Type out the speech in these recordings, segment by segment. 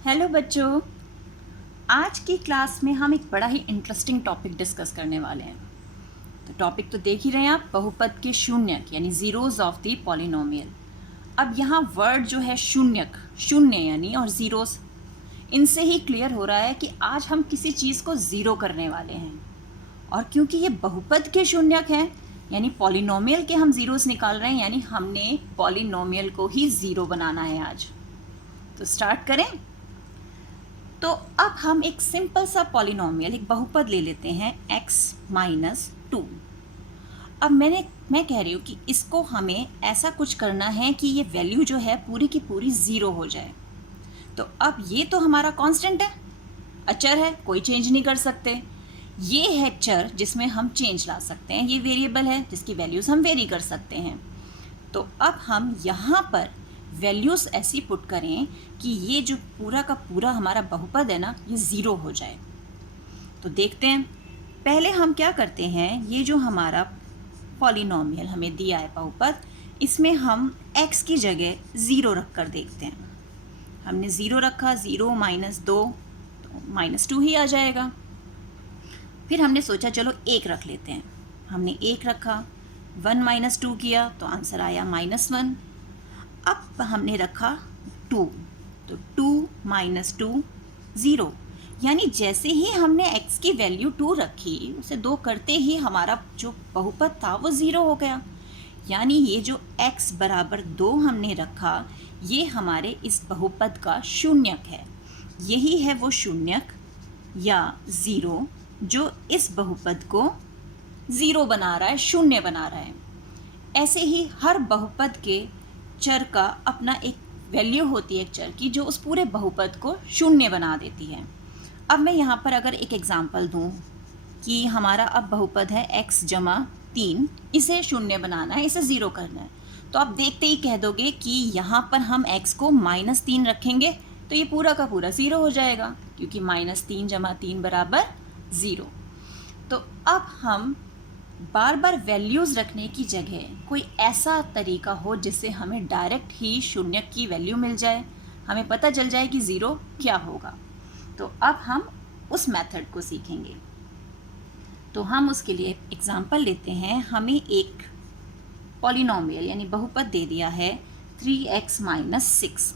Hello बच्चों, आज की क्लास में हम एक बड़ा ही इंटरेस्टिंग टॉपिक डिस्कस करने वाले हैं। तो टॉपिक तो देख ही रहे हैं आप, बहुपद के शून्यक यानी जीरोज ऑफ द पॉलिनोमियल। अब यहाँ वर्ड जो है शून्यक, शून्य यानी और जीरोस, इनसे ही क्लियर हो रहा है कि आज हम किसी चीज़ को ज़ीरो करने वाले हैं। और क्योंकि ये बहुपद के शून्यक हैं यानी पॉलिनोमियल के हम ज़ीरोस निकाल रहे हैं, यानी हमने पॉलिनोमियल को ही ज़ीरो बनाना है आज। तो स्टार्ट करें। तो अब हम एक सिंपल सा पॉलिनोमियल, एक बहुपद ले लेते हैं x माइनस टू। अब मैं कह रही हूँ कि इसको हमें ऐसा कुछ करना है कि ये वैल्यू जो है पूरी की पूरी ज़ीरो हो जाए। तो अब ये तो हमारा कांस्टेंट है, अचर है, कोई चेंज नहीं कर सकते। ये है चर जिसमें हम चेंज ला सकते हैं, ये वेरिएबल है जिसकी वैल्यूज़ हम वेरी कर सकते हैं। तो अब हम यहाँ पर वैल्यूज़ ऐसी पुट करें कि ये जो पूरा का पूरा हमारा बहुपद है ना, ये ज़ीरो हो जाए। तो देखते हैं, पहले हम क्या करते हैं, ये जो हमारा पॉलिनोमियल हमें दिया है बहुपद, इसमें हम x की जगह ज़ीरो रख कर देखते हैं। हमने ज़ीरो रखा, ज़ीरो माइनस दो तो माइनस टू ही आ जाएगा। फिर हमने सोचा चलो एक रख लेते हैं, हमने एक रखा, वन माइनस टू किया तो आंसर आया माइनस वन। अब हमने रखा टू, तो टू माइनस टू ज़ीरो, यानी जैसे ही हमने x की वैल्यू टू रखी, उसे दो करते ही हमारा जो बहुपद था वो ज़ीरो हो गया। यानी ये जो x बराबर दो हमने रखा, ये हमारे इस बहुपद का शून्यक है। यही है वो शून्यक या ज़ीरो जो इस बहुपद को ज़ीरो बना रहा है, शून्य बना रहा है। ऐसे ही हर बहुपद के चर का अपना एक वैल्यू होती है, एक चर की, जो उस पूरे बहुपद को शून्य बना देती है। अब मैं यहाँ पर अगर एक एग्जांपल दूँ कि हमारा अब बहुपद है x जमा तीन, इसे शून्य बनाना है, इसे ज़ीरो करना है, तो आप देखते ही कह दोगे कि यहाँ पर हम x को माइनस तीन रखेंगे तो ये पूरा का पूरा ज़ीरो हो जाएगा, क्योंकि माइनस तीन जमा तीन बराबर ज़ीरो। तो अब हम बार बार वैल्यूज़ रखने की जगह कोई ऐसा तरीका हो जिससे हमें डायरेक्ट ही शून्य की वैल्यू मिल जाए, हमें पता चल जाए कि ज़ीरो क्या होगा। तो अब हम उस मेथड को सीखेंगे। तो हम उसके लिए एग्जांपल लेते हैं। हमें एक पॉलिनोमियल यानी बहुपद दे दिया है 3x माइनस सिक्स।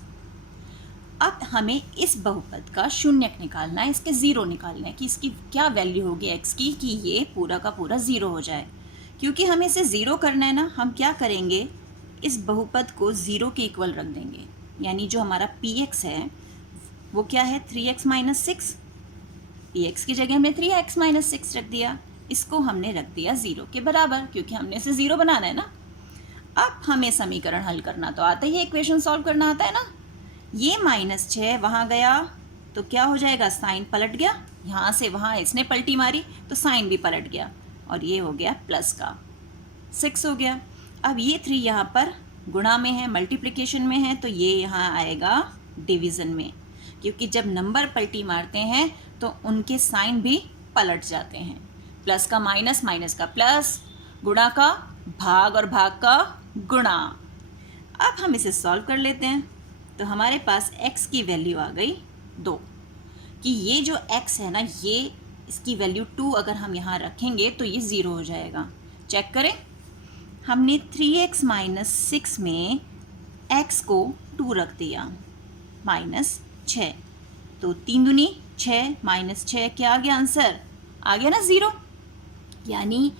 अब हमें इस बहुपद का शून्यक निकालना है, इसके ज़ीरो निकालना है कि इसकी क्या वैल्यू होगी x की कि ये पूरा का पूरा ज़ीरो हो जाए। क्योंकि हमें इसे ज़ीरो करना है ना, हम क्या करेंगे, इस बहुपद को ज़ीरो के इक्वल रख देंगे। यानी जो हमारा px है वो क्या है, 3x माइनस सिक्स। px की जगह हमने 3x माइनस सिक्स रख दिया, इसको हमने रख दिया ज़ीरो के बराबर, क्योंकि हमने इसे ज़ीरो बनाना है ना। अब हमें समीकरण हल करना तो आता ही है, इक्वेशन सॉल्व करना आता है ना। ये माइनस छः वहाँ गया तो क्या हो जाएगा, साइन पलट गया, यहाँ से वहाँ इसने पलटी मारी तो साइन भी पलट गया, और ये हो गया प्लस का सिक्स हो गया। अब ये थ्री यहाँ पर गुणा में है, मल्टीप्लिकेशन में है, तो ये यहाँ आएगा डिवीज़न में, क्योंकि जब नंबर पलटी मारते हैं तो उनके साइन भी पलट जाते हैं। प्लस का माइनस, माइनस का प्लस, गुणा का भाग और भाग का गुणा। अब हम इसे सॉल्व कर लेते हैं। तो हमारे पास x की वैल्यू आ गई दो, कि ये जो x है ना, ये इसकी वैल्यू टू अगर हम यहाँ रखेंगे तो ये ज़ीरो हो जाएगा। चेक करें, हमने 3x माइनस सिक्स में x को टू रख दिया, माइनस छः, तो तीन दूनी छः माइनस छः, क्या आ गया आंसर, आ गया ना ज़ीरो। यानी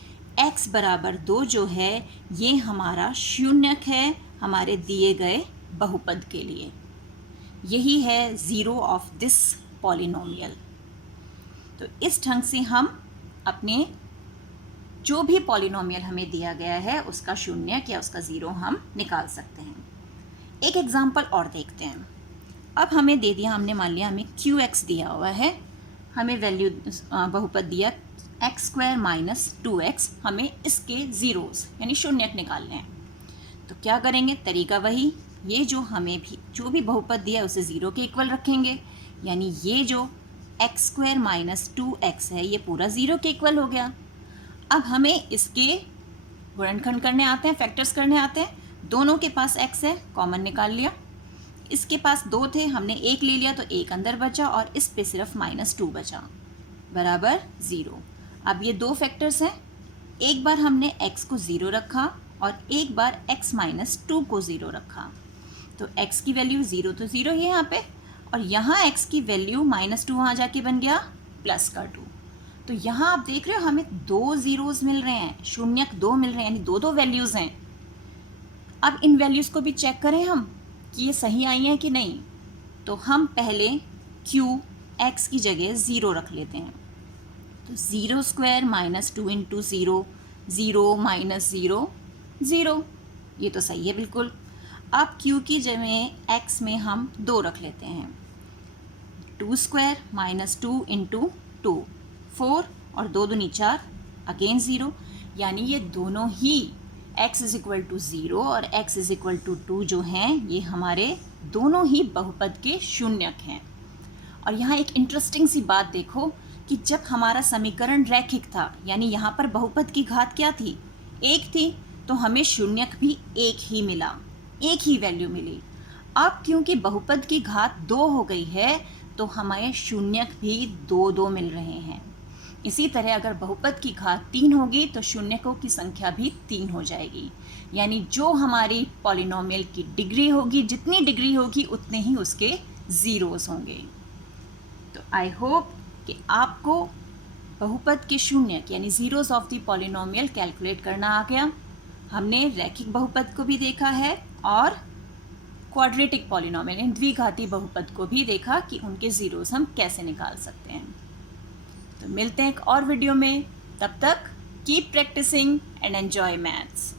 x बराबर दो जो है ये हमारा शून्यक है हमारे दिए गए बहुपद के लिए। यही है ज़ीरो ऑफ दिस पॉलिनोमियल। तो इस ढंग से हम अपने जो भी पॉलिनोमियल हमें दिया गया है उसका शून्यक या उसका ज़ीरो हम निकाल सकते हैं। एक एग्जांपल और देखते हैं। अब हमें दे दिया, हमने मान लिया हमें qx दिया हुआ है, हमें वैल्यू बहुपद दिया x square minus two x, हमें इसके ज़ीरोज़ यानी शून्यक निकालने हैं। तो क्या करेंगे, तरीका वही, ये जो हमें भी जो भी बहुपद दिया है उसे ज़ीरो के इक्वल रखेंगे। यानी ये जो x square minus two x है ये पूरा ज़ीरो के इक्वल हो गया। अब हमें इसके गुणनखंड करने आते हैं, फैक्टर्स करने आते हैं। दोनों के पास x है, कॉमन निकाल लिया, इसके पास 2 थे, हमने 1 ले लिया तो 1 अंदर बचा और इस पे सिर्फ -2 बचा, बराबर 0। अब ये 2 फैक्टर्स हैं, एक बार हमने x को 0 रखा और एक बार x - 2 को 0 रखा, तो x की वैल्यू 0 तो 0 ही है यहाँ पे, और यहाँ x की वैल्यू -2 वहाँ जाके बन गया +2। तो यहाँ आप देख रहे हो हमें 2 ज़ीरोज़ मिल रहे हैं, शून्यक 2 मिल रहे हैं, यानी 2 वैल्यूज़ हैं। अब इन वैल्यूज़ को भी चेक करें हम कि ये सही आई हैं कि नहीं। तो हम पहले q x की जगह 0 रख लेते हैं, तो 0² -2 × 0, 0 -0 0, ये तो सही है बिल्कुल। अब q की जगह x में हम 2 रख लेते हैं, 2² -2 × 2 4 और 2 दूनी 4, अगेन 0, यानी ये दोनों ही x = 0 और x = 2 जो हैं ये हमारे दोनों ही बहुपद के शून्यक हैं। और यहाँ एक इंटरेस्टिंग सी बात देखो कि जब हमारा समीकरण रैखिक था, यानी यहाँ पर बहुपद की घात क्या थी, 1 थी, तो हमें शून्यक भी 1 ही मिला, 1 ही वैल्यू मिली। अब क्योंकि बहुपद की घात 2 हो गई है तो हमें शून्यक भी 2 मिल रहे हैं। इसी तरह अगर बहुपद की घात 3 होगी तो शून्यकों की संख्या भी 3 हो जाएगी, यानी जो हमारी पॉलिनोमियल की डिग्री होगी, जितनी डिग्री होगी उतने ही उसके ज़ीरोज़ होंगे। तो आई होप कि आपको बहुपद के शून्यक यानी zeros of the polynomial calculate करना आ गया। हमने रैखिक बहुपद को भी देखा है और क्वाड्रेटिक पॉलिनोमियल यानी द्विघाती बहुपद को भी देखा कि उनके ज़ीरोज़ हम कैसे निकाल सकते हैं। तो मिलते हैं एक और वीडियो में, तब तक keep practising and enjoy maths.